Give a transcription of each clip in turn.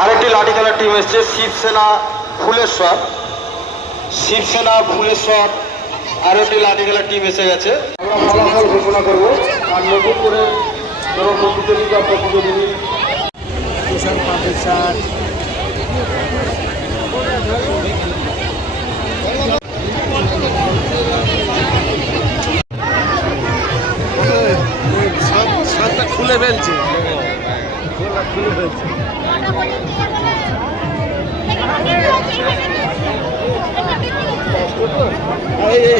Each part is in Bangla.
আরেকটি লাঠি খেলার টিম এসছে শিবসেনা ফুলেশ্বর। শিবসেনা ফুলেশ্বর আরেকটি লাঠি খেলার টিম এসে গেছে। আমরা ফলাফল ঘোষণা করবো আর নতুন করে কোনো প্রতিযোগিতা প্রতিযোগী খুলে ফেলছে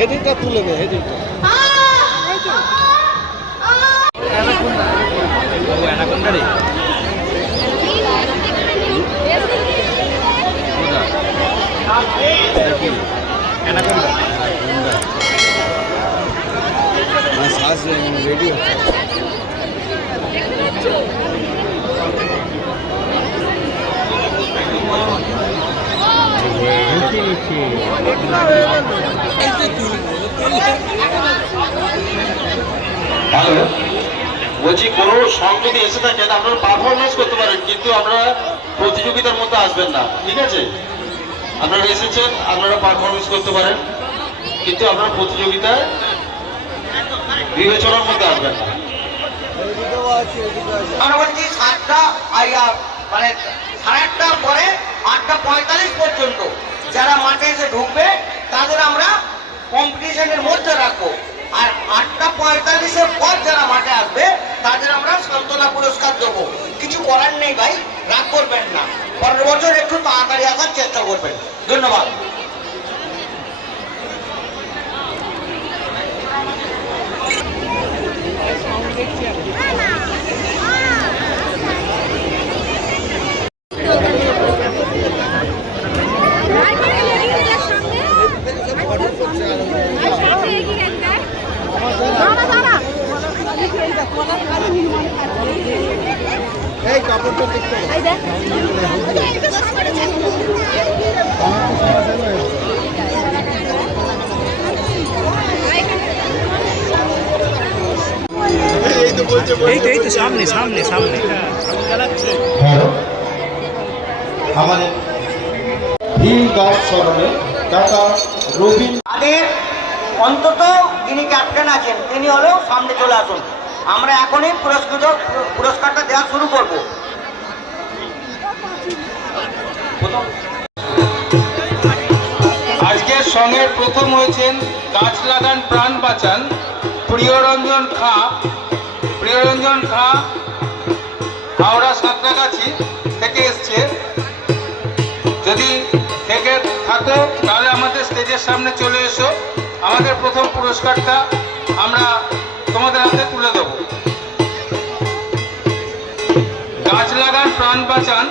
হেডিংটা তুলে দে হেডিংটা রেডি হ্যালো, বলছি কোনো সং যদি এসে থাকেন আপনারা পারফরমেন্স করতে পারেন, কিন্তু আপনারা প্রতিযোগিতার মধ্যে আসবেন না, ঠিক আছে? আপনারা এসেছেন, আপনারা পারফরমেন্স করতে পারেন, কিন্তু আপনারা প্রতিযোগিতায় বিবেচনার মধ্যে আসবেন না। আমরা বলছি 7টা মানে 8:30 পরে 8:45 পর্যন্ত যারা মাঠে এসে ঢুকবে তাদের আমরা কম্পিটিশনের মধ্যে রাখবো, আর 8:45-এর পর যারা মাঠে আসবে তাদের আমরা সান্ত্বনা পুরস্কার দেবো। কিছু করার নেই ভাই, রাগ করবেন না, পরের বছর একটু তাড়াতাড়ি আসার চেষ্টা করবেন। ধন্যবাদ। এই কাপড়টা দেখতে এই তো সামনে সামনে সামনে আমাদের ভীম দাস স্মরণে ডাক্তার রবীন অন্তত যিনি ক্যাপ্টেন আছেন তিনি হলেও সামনে চলে আসুন। আমরা এখনই পুরস্কারটা দেওয়া শুরু করব। আজকের সঙ্গের প্রথম হয়েছেন গাছ লাগান প্রাণ বাঁচান প্রিয়রঞ্জন খাঁ। প্রিয়রঞ্জন খাঁ হাওড়া সাঁতরাগাছি থেকে এসছে। যদি থেকে থাকো তাহলে আমাদের স্টেজের সামনে চলে এসো। আমাদের প্রথম পুরস্কারটা আমরা তোমাদের হাতে তুলে দেব। গাছ লাগান প্রাণ বাঁচান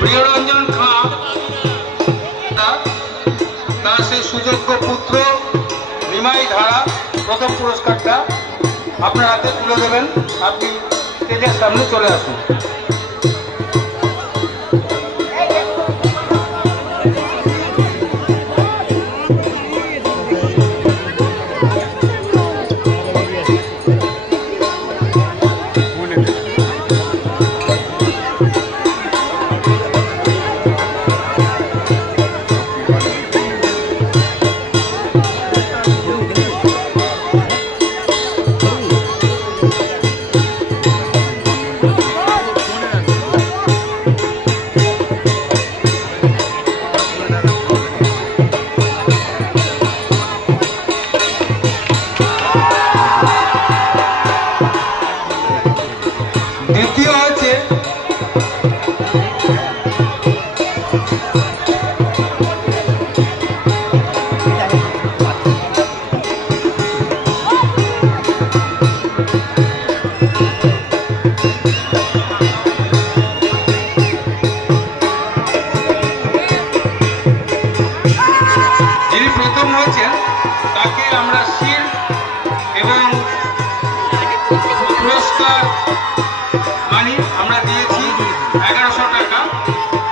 প্রিয়রঞ্জন খাঁ, তার সেই সুযোগ্য পুত্র নিমাই ধারা প্রথম পুরস্কারটা আপনার হাতে তুলে দেবেন। আপনি স্টেজের সামনে চলে আসুন। দ্বিতীয় হচ্ছে যিনি প্রথম হয়েছেন তাকে আমরা শিল্ড এবং পুরস্কার মানি আমরা দিয়েছি 1100 টাকা,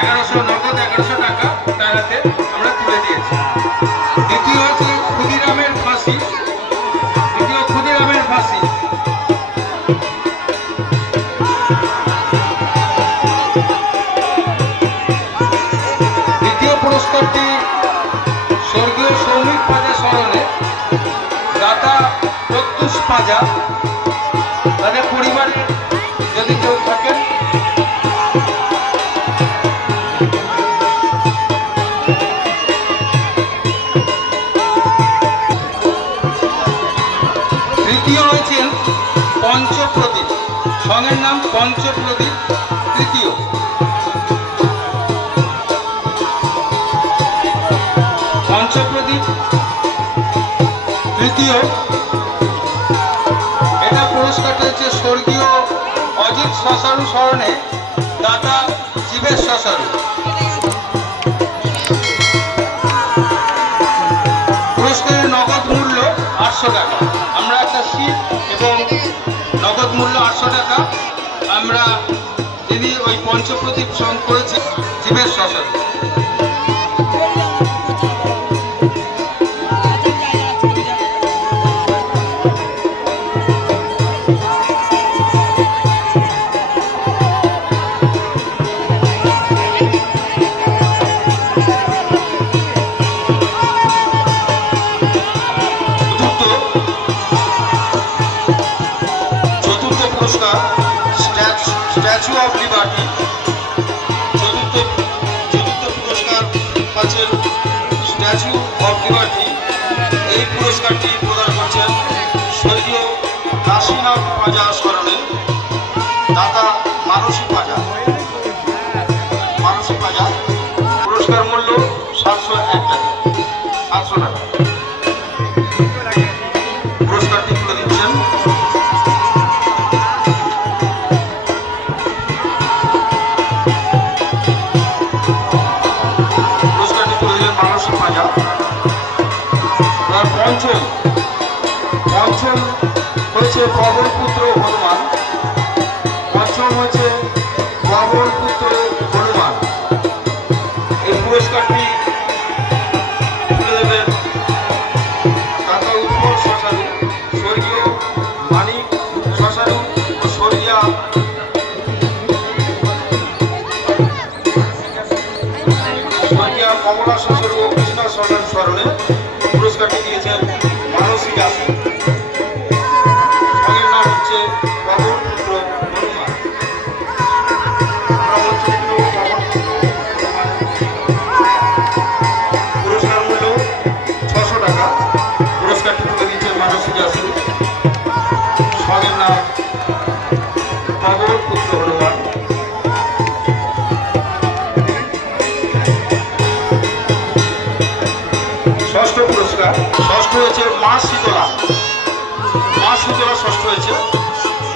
1100 নগদ 1100 টাকা তার হাতে আমরা তুলে দিয়েছি। দ্বিতীয় হচ্ছে ক্ষুদিরামের ফাঁসি। দ্বিতীয় ক্ষুদিরামের ফাঁসি দাতা প্রত্যুষ পাঁজা, তাদের পরিবারে যদি কেউ থাকেন তৃতীয় হয়েছেন পঞ্চপ্রদীপ, সঙ্গের নাম পঞ্চপ্রদীপ তৃতীয়। পঞ্চপ্রদীপ তৃতীয়, এটা পুরস্কারটা হচ্ছে স্বর্গীয় অজিত শশারু স্মরণে দাতা জীবেশ শশারু। পুরস্কারের নগদ মূল্য 800 টাকা। আমরা একটা শীট এবং নগদ মূল্য 800 টাকা আমরা যিনি ওই পঞ্চপ্রদীপ সং করেছি জীবেশ শশারু। চতুর্থ পুরস্কার স্ট্যাচু অফ লিবার্টি। চতুর্থ পুরস্কার পাচ্ছেন স্ট্যাচু অফ লিবার্টি। এই পুরস্কারটি প্রদান করছেন স্বর্গীয় কাশীনাথ পাঁজা স্মরণে দাতা মানসী পাঁজা। পুরস্কার মূল্য 701 টাকা, 700 টাকা। পুরস্কারটি তুলে দিচ্ছেন মানসী পাঁজা। পঞ্চম হয়েছে পবনপুত্র হনুমান। পঞ্চম হয়েছে পবনপুত্র হনুমান। এই পুরস্কারটি তুলে দেবেন দাতা উৎপল শশারু, স্বর্গীয় মানিক শশারু ও স্বর্গীয়া কমলা শশারু ও কৃষ্ণা শশারু স্মরণে পুরস্কারটি দিয়েছেন মানসী দাসী। সঙ্গের নাম হচ্ছে পবনপুত্র হনুমান। পুরস্কার মূল্য 600 টাকা। পুরস্কারটি তুলে দিচ্ছেন মানসী দাসী। সঙ্গের নাম পবনপুত্র হনুমান। ষষ্ঠ পুরস্কার, ষষ্ঠ হয়েছে মা শীতলা। ষষ্ঠ হয়েছে।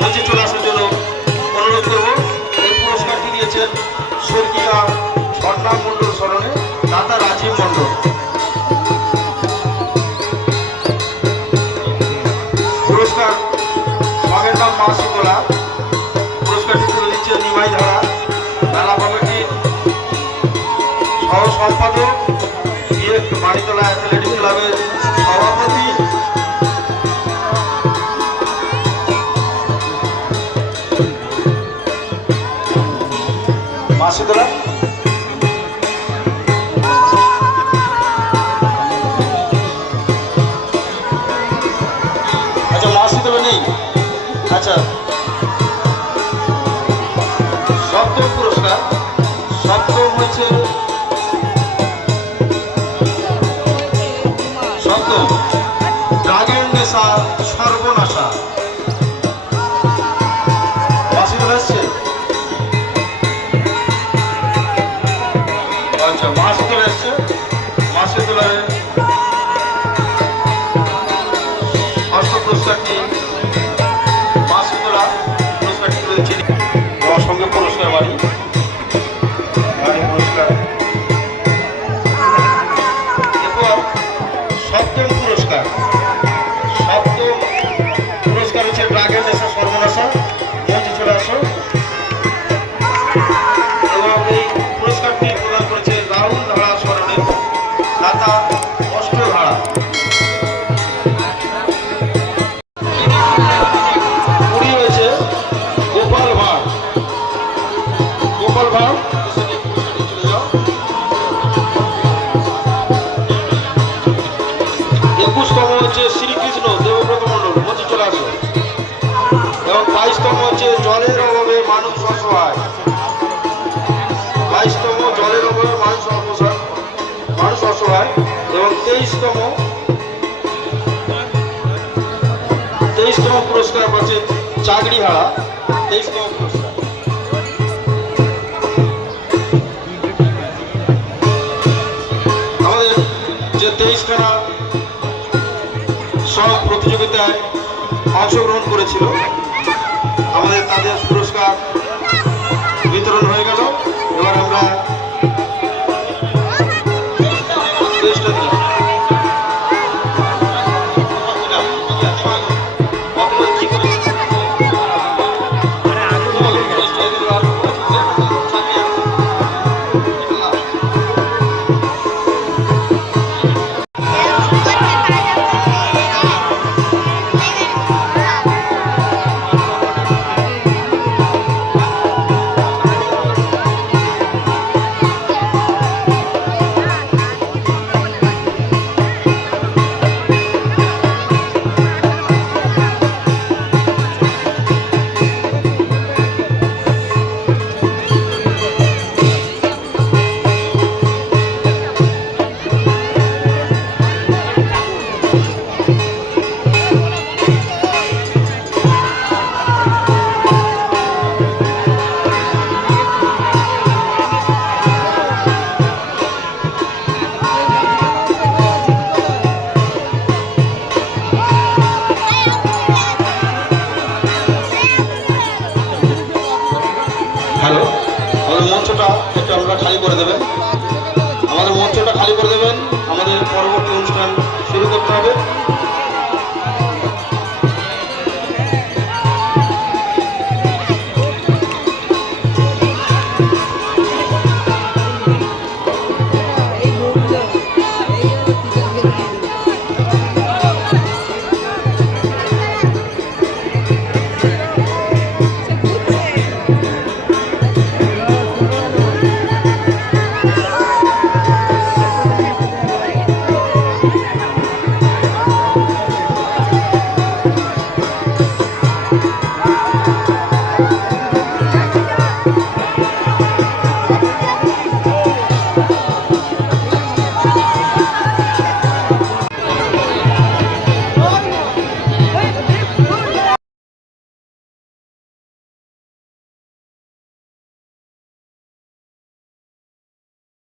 মঞ্চে চলে আসার জন্য অনুরোধ করব। এই পুরস্কারটি দিয়েছেন স্বর্গীয় ঝর্ণা মণ্ডল স্মরণে দাতা রাজীব মণ্ডল। পুরস্কার সঙ্গের নাম মা শীতলা। পুরস্কারটি তুলে দিচ্ছে নিমাই ধারা মেলা কমিটির সহ সম্পাদক, বাড়িতলা অ্যাথলেটিক ক্লাবের সভাপতি মাসিদোলা। আচ্ছা, মাসিদোলা নেই। আচ্ছা, সপ্তম পুরস্কার। সপ্তম হয়েছে ড্রাগন নেশা সর্বনাশা। মাসিদোলা এসছে। আচ্ছা, মাসিদোলা এসছে। মাসিদোলার ষষ্ঠ পুরস্কারটি মাসিদোলা পুরস্কারটি রয়েছে সঙ্গে পুরস্কার বাড়ি পুরস্কার। এরপর সপ্তম পুরস্কার। সপ্তম পুরস্কার হচ্ছে ড্রাগন নেশা সর্বনাশা। মঞ্চে চলে আসো। এবং এই পুরস্কারটি প্রদান করেছে রাহুল ধারা স্মরণে দাতা অষ্টধারা। কুড়ি হয়েছে গোপাল ভাঁড়। অসহায়। 22তম জলের অভাবে মানুষ অসহায় এবং 23তম পুরস্কার পাচ্ছে চাকরি হারা। 23তম পুরস্কার। আমাদের যে 23খানা সব প্রতিযোগিতায় অংশগ্রহণ করেছিল, আমাদের তাদের পুরস্কার বিতরণ হয়ে গেল। এবার আমরা চেষ্টা দিলাম। হ্যালো, আমাদের মঞ্চটা একটু আপনারা খালি করে দেবেন। আমাদের মঞ্চটা খালি করে দেবেন। আমাদের পরবর্তী অনুষ্ঠান শুরু করতে হবে।